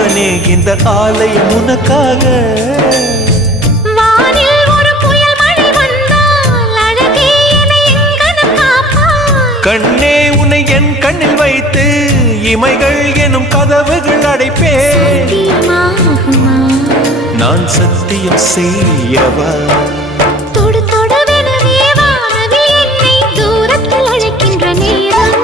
ஜீவனே இந்த ஆலயம் உனக்காக. வானில் ஒரு புயல் மழை வந்தால் அழகே என்னை எங்கனம் காப்பாய். கண்ணே உன்னை என் கண்ணில் வைத்து இமைகள் எனும் கதவுகள் அடைப்பேன். சத்தியமாகுமா? நான் சத்தியம் செய்யவா? தொடு தொடுவெனவே வானவில் என்னை தூரத்தில் அழைக்கின்ற நேரம்.